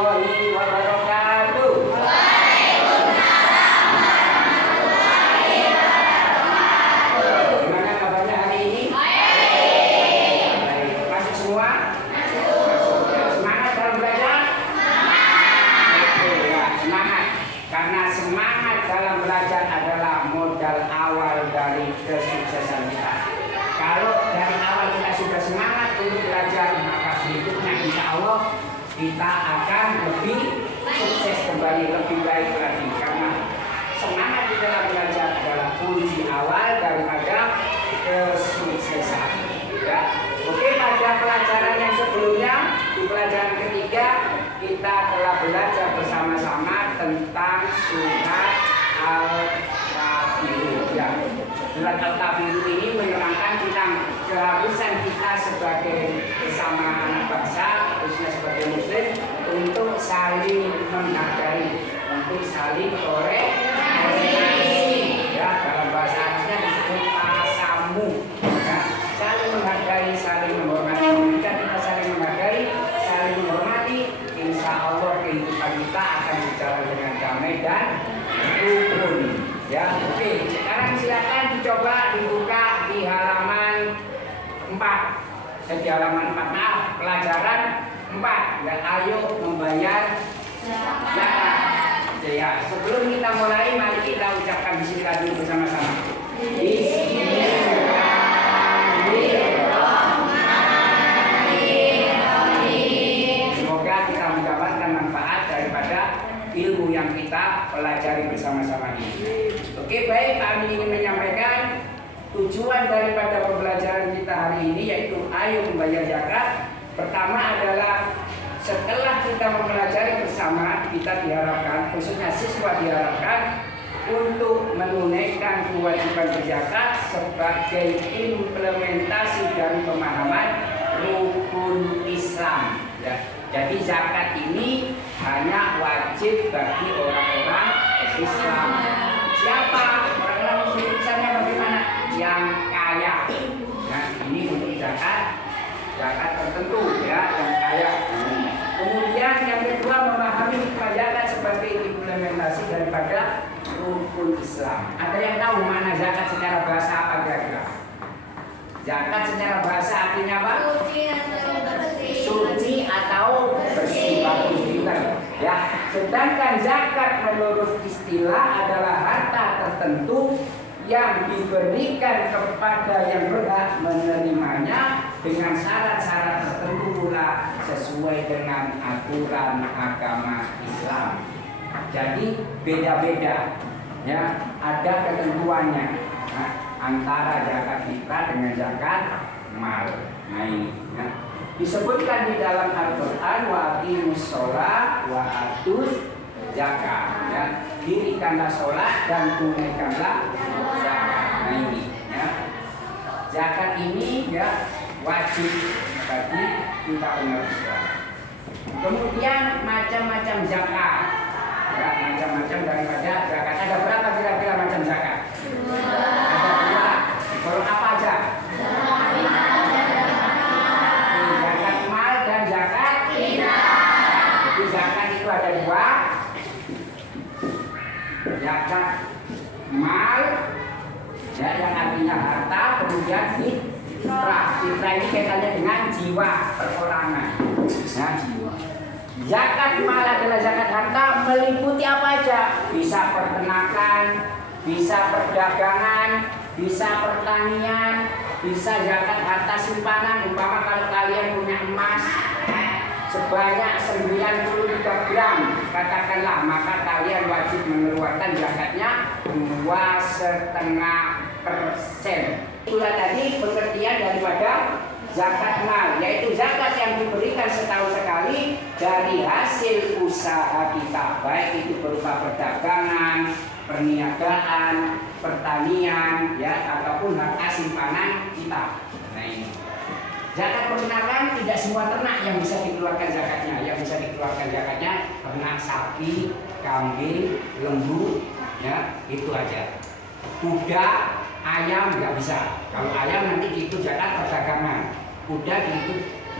warahmatullahi wabarakatuh. Gimana kabarnya hari ini? Baik. Masuk semua? Semangat dalam belajar? Ya, semangat. Karena semangat dalam belajar adalah modal awal dari kesuksesan kita. Kalau dari awal kita sudah semangat untuk belajar, maka berikutnya insya Allah kita akan lebih sukses kembali, lebih baik lagi. Karena semangat di dalam belajar adalah kunci awal daripada kesuksesan. Ya. Oke, pada pelajaran yang sebelumnya, di pelajaran ketiga, kita telah belajar bersama-sama tentang surat Al-Kafirun. Ya. Surat Al-Kafirun ini menerangkan tentang keharusan kita sebagai bersama anak bangsa, khususnya sebagai muslim, untuk saling menghargai, untuk saling toleransi. Ya, dalam bahasa Arabnya disebut tasamu. Ya, saling menghargai, saling menghormati. Jika kita saling menghargai, saling menghormati, insya Allah kehidupan kita akan berjalan dengan damai dan rukun. Ya, oke. Sekarang silakan dicoba dibuka di halaman 4. Di halaman 4, maaf, pelajaran 4. Dan ayo membayar zakat. Ya, sebelum kita mulai, mari kita ucapkan bismillah dulu bersama-sama. Bismillahirrahmanirrahim. Semoga kita mendapatkan manfaat daripada ilmu yang kita pelajari bersama-sama ini. Oke, baik, kami ingin menyampaikan tujuan daripada pembelajaran kita hari ini, yaitu ayo membayar zakat. Pertama adalah setelah kita mempelajari bersama, kita diharapkan, khususnya siswa diharapkan untuk menunaikan kewajiban berzakat sebagai implementasi dari pemahaman rukun Islam. Ya. Jadi zakat ini hanya wajib bagi orang-orang Islam. Siapa orang-orang Muslim? Misalnya bagaimana? Yang kaya. Nah, ini untuk zakat tertentu ya, yang kaya. Kemudian yang kedua, memahami zakat sebagai implementasi daripada rukun Islam. Ada yang tahu mana zakat secara bahasa apa kira-kira? Zakat secara bahasa artinya apa? Suci atau bersih, bagus pintar. Ya, sedangkan zakat menurut istilah adalah harta tertentu yang diberikan kepada yang berhak menerimanya dengan syarat-syarat tertentu pula sesuai dengan aturan agama Islam. Jadi beda-beda, ya, ada ketentuannya. Nah, antara zakat fitrah dengan zakat mal. Nah ini, ya. Disebutkan di dalam Al-Quran, wa aqimus sholat wa atuz zakat. Ya. Dirikanlah sholat dan tunaikanlah zakat. Nah ini, ya. Zakat ini ya wajib bagi kita umat Islam. Kemudian macam-macam zakat. Ya, macam-macam daripada zakat. Ada berapa kira-kira macam zakat? Ada 2. Kalau apa aja? Zakat mal dan zakat fitrah. Jadi zakat itu ada 2. Zakat mal, ya, yang artinya harta, kemudian fitrah. Fitrah ini kaitannya dengan jiwa perorangan. Ya, jiwa. Zakat mal adalah zakat harta, meliputi apa aja? Bisa peternakan, bisa perdagangan, bisa pertanian, bisa zakat harta simpanan. Umpama kalau kalian punya emas sebanyak 93 gram, katakanlah, maka kalian wajib mengeluarkan zakatnya 2,5%. Itulah tadi pengertian daripada zakat mal, yaitu zakat yang diberikan setahun sekali dari hasil usaha kita, baik itu berupa perdagangan, perniagaan, pertanian, ya, ataupun harta simpanan kita. Nah ini. Zakat peternakan tidak semua ternak yang bisa dikeluarkan zakatnya. Yang bisa dikeluarkan zakatnya ternak sapi, kambing, lembu, ya, itu aja. Kuda, ayam nggak bisa. Kalau ayam nanti itu zakat perdagangan. Kuda itu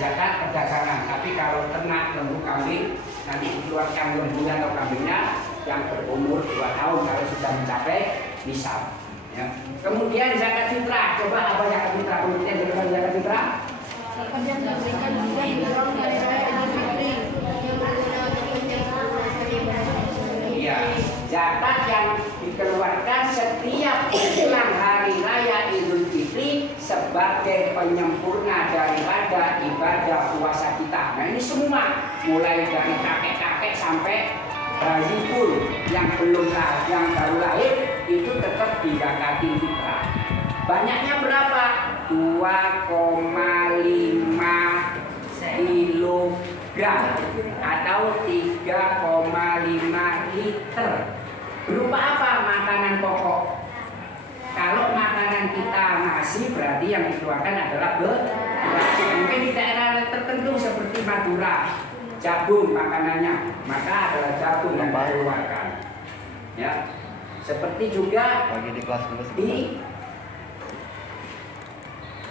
zakat perdagangan. Tapi kalau ternak, lembu, kambing, nanti dikeluarkan lembunya atau kambingnya yang berumur 2 tahun kalau sudah mencapai nisab. Ya. Kemudian zakat fitrah, coba apa zakat fitrah? Kemudian bagaimana zakat fitrah? Iya, zakat yang dikeluarkan setiap menjelang hari raya Idul Fitri sebagai penyempurna daripada ibadah puasa kita. Nah ini semua, mulai dari kakek-kakek sampai bayi pun yang yang baru lahir itu tetap dizakati fitrah. Banyaknya berapa? 2,5 kilogram atau 3,5 liter. Berupa apa? Makanan pokok. Kalau makanan kita nasi, berarti yang dikeluarkan adalah beras. Mungkin di daerah tertentu seperti Madura, jagung makanannya, maka adalah jagung yang dikeluarkan. Ya, seperti juga di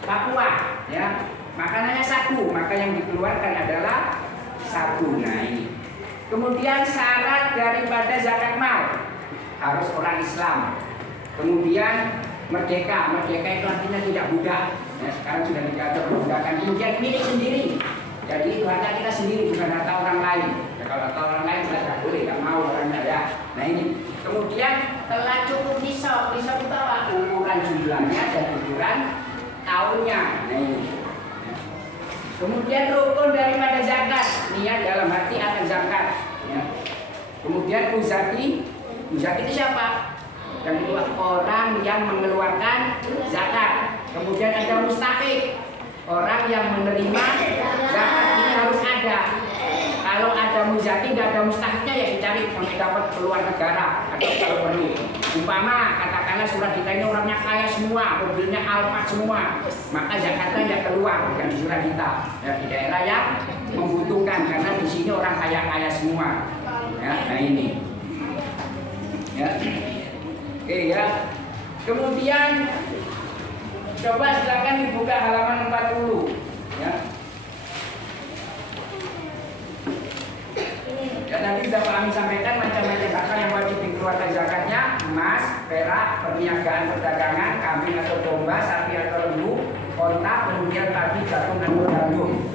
Papua, ya, makanannya sagu, maka yang dikeluarkan adalah sagu. Nah ini. Kemudian syarat daripada zakat mal harus orang Islam. Kemudian merdeka itu artinya tidak budak. Ya, sekarang sudah tidak ada perbudakan. Kemudian milik sendiri. Jadi itu harta kita sendiri, bukan harta orang lain. Ya, kalau harta orang lain tidak boleh, tidak mau orangnya ya. Nah ini. Kemudian telah cukup nisab. Nisab itu apa? Ukuran jumlahnya dan ukuran tahunnya. Nah ini. Kemudian rukun daripada zakat, niat dalam hati akan zakat. Ya. Kemudian muzaki itu siapa? Yang kedua orang yang mengeluarkan zakat. Kemudian ada mustahik, orang yang menerima zakat ini harus ada. Kalau ada muzaki nggak ada mustahiknya ya dicari sampai dapat keluar negara atau kalau perlu. Umpama katakanlah surat kita ini orangnya kaya semua, mobilnya Alphard semua, maka zakatnya nggak keluar bukan di surat kita. Ya, di daerah yang membutuhkan karena di sini orang kaya semua. Ya, nah ini. Ya. Oke ya. Kemudian coba silakan dibuka halaman 40. Ya. Ya tadi sudah Pak Amin sampaikan macam-macam harta yang wajib dikeluarkan zakatnya: emas, perak, perniagaan perdagangan, kambing atau domba, sapi atau lembu, onta, kemudian padi, jagung atau gandum.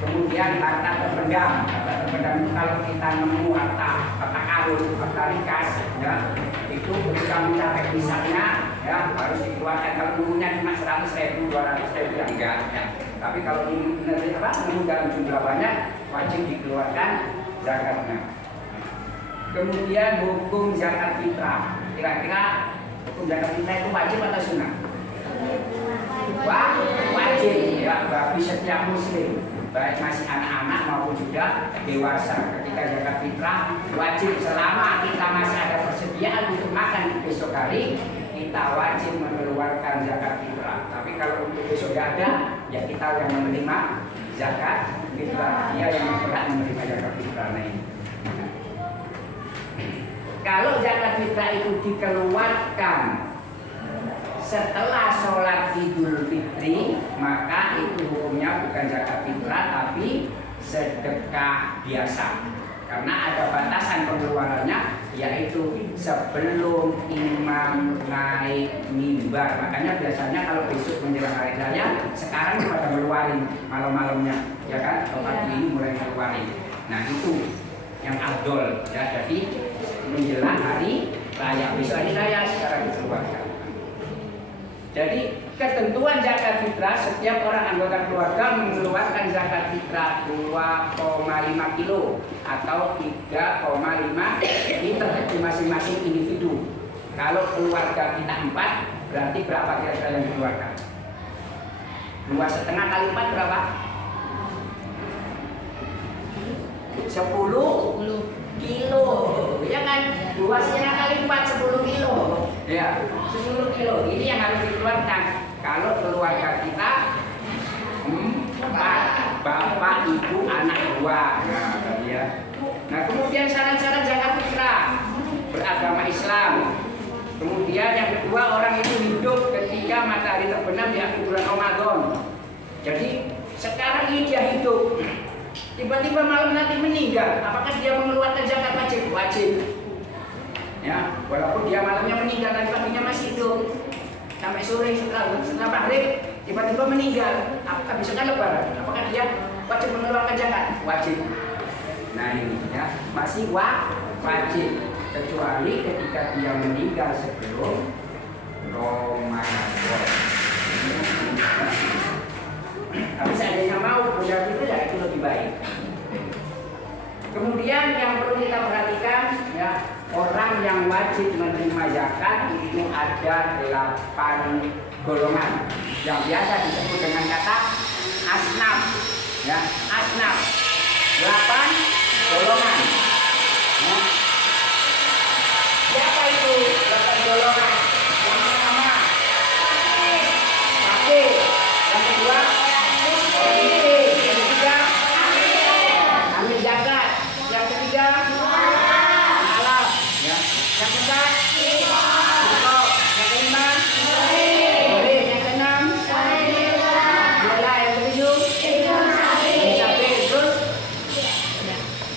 Kemudian harta terpendam. Harta terpendam itu kalau kita nemu harta karun, harta rikas, ya, itu ketika mencapai nisabnya, ya harus dikeluarkan. Kalau nemunya cuma 100.000, 200.000 ya enggak. Ya. Tapi kalau nemu dalam jumlah banyak, wajib dikeluarkan zakatnya. Kemudian hukum zakat fitrah. Kira-kira hukum zakat fitrah itu wajib atau sunnah? Wajib ya bagi setiap muslim, baik masih anak-anak maupun juga dewasa. Ketika zakat fitrah wajib selama kita masih ada persediaan untuk makan di besok hari, kita wajib mengeluarkan zakat fitrah. Tapi kalau untuk besok tidak ada, ya kita yang menerima zakat fitrah, dia yang berhak menerima zakat fitrah. Nah ini. Kalau zakat fitrah itu dikeluarkan setelah sholat Idul Fitri, maka itu hukumnya bukan zakat fitrah tapi sedekah biasa. Karena ada batasan pengeluarannya, yaitu sebelum imam naik mimbar. Makanya biasanya kalau besok menjelang hari raya, sekarang pada ngeluarin malam-malamnya, ya kan? Kalau pagi ini mulai ngeluarin. Nah itu yang afdol, ya. Jadi menjelang hari raya, besok hari raya sekarang dikeluarkan. Jadi ketentuan zakat fitrah, setiap orang anggota keluarga mengeluarkan zakat fitrah 2,5 kilo atau 3,5 liter di masing-masing individu. Kalau keluarga kita 4, berarti berapa kira-kira yang dikeluarkan? 2,5 kali 4 berapa? 10 kilo, ya kan? 2,5 kali 4, 10 kilo. Ya, 10 kilo. Ini yang harus dikeluarkan. Kalau keluarga kita 4, bapak, ibu, anak 2. Nah, ya. Nah, kemudian syarat-syarat zakat fitrah beragama Islam. Kemudian yang kedua, orang itu hidup ketika matahari terbenam di akhir bulan Ramadan. Jadi Sekarang ini dia hidup, tiba-tiba malam nanti meninggal, apakah dia mengeluarkan zakat wajib? Wajib. Ya, walaupun dia malamnya meninggal dan paginya masih hidup, sampai sore setelah maghrib tiba-tiba meninggal, apakah besoknya lebaran? Apakah dia wajib mengeluarkan zakat? Wajib. Nah ini ya, masih wajib, kecuali ketika dia meninggal sebelum Ramadan. Tapi seandainya mau berarti itu ya itu lebih baik. Kemudian yang perlu kita perhatikan ya, orang yang wajib menerima zakat itu ada 8 golongan yang biasa disebut dengan kata asnaf. Ya, asnaf 8 golongan. Ya. Siapa itu 8 golongan? Yang pertama fakir, yang kedua orang miskin, yang ketiga ambil zakat, yang ketiga halal, ya. Yang keempat fuqara, yang kelima gharib, yang keenam bola, yang ketujuh musafir. Terus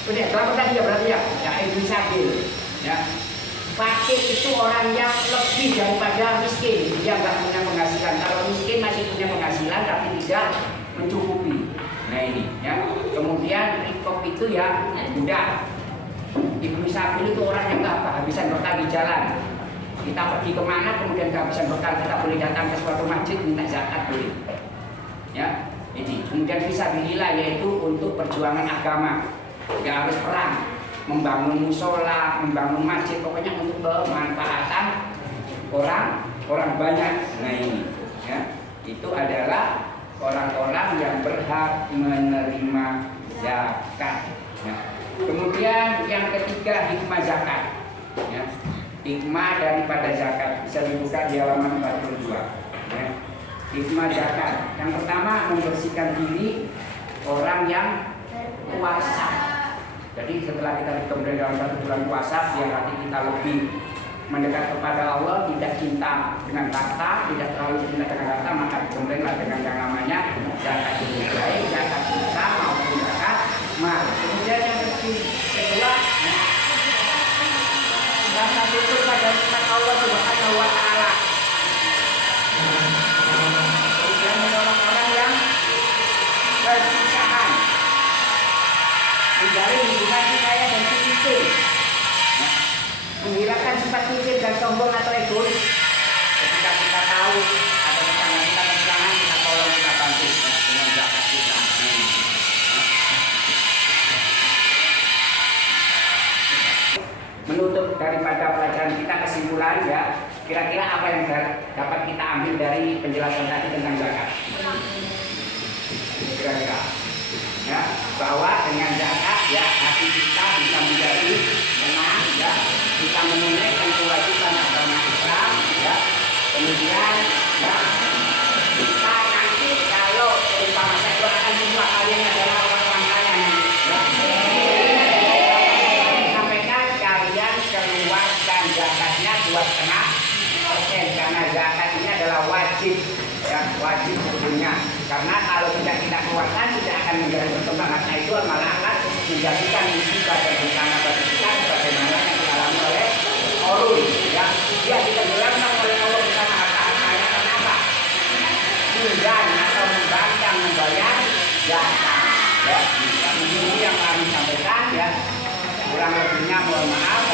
udah berapa tadi ya berarti ya? Ya musafir. Ya. Fakir itu orang yang lebih daripada miskin, dia nggak punya penghasilan. Kalau miskin masih punya penghasilan tapi tidak mencukupi. Nah ini, ya. Kemudian rikop itu ya budak. Ibnu Sabil itu orang yang nggak kehabisan bekal di jalan. Kita pergi kemana kemudian kehabisan bekal, kita boleh datang ke suatu masjid minta zakat boleh. Ya, ini. Kemudian fisabilillah yaitu untuk perjuangan agama. Ya harus perang, membangun musola, membangun masjid, pokoknya untuk kemanfaatan orang banyak. Nah ini, ya, itu adalah orang-orang yang berhak menerima zakat. Ya. Kemudian yang ketiga hikmah zakat. Ya. Hikmah daripada zakat bisa dibuka di halaman 42. Ya. Hikmah zakat. Yang pertama membersihkan diri orang yang puasa. Jadi setelah kita kemudian dalam 1 bulan puasa, biar hati kita lebih mendekat kepada Allah, tidak cinta dengan harta, tidak terlalu cinta dengan harta, maka kemudianlah dengan yang namanya zakat itu baik, zakat kita maupun zakat mal. Kemudian yang kedua, rasa syukur pada nikmat Allah Subhanahu wa Ta'ala. Kemudian menolong orang yang bersusahan, menjalin hubungan kaya dan miskin, menghilangkan sifat miskin dan sombong atau egois. Ketika kita tahu atau tetangga kita kekurangan, kita tolong, kita bantu dengan zakat kita. Menutup daripada pelajaran kita, kesimpulan ya, kira-kira apa yang dapat kita ambil dari penjelasan tadi tentang zakat? Kira-kira ya, bahwa dengan zakat ya hati kita bisa menjadi tenang, ya, kita menunaikan kewajiban agama Islam, ya. Kemudian ya, kita nanti kalau umpama saya doakan semua kalian adalah orang kaya nanti, ya. Sampaikan kalian keluarkan zakatnya 2,5%, karena zakat ini adalah wajib, ya, wajib hukumnya. Karena kalau tidak kita keluarkan tidak akan menjadi berkembang, karena itu malah akan menjadikan musibah dan bencana bagi kita sebagaimana yang dialami oleh Qarun. Ya, dia ditenggelamkan oleh Allah bersama harta-hartanya. Kenapa? Enggan atau membangkang membayar zakat. Ya, ini yang kami sampaikan ya. Kurang lebihnya mohon maaf.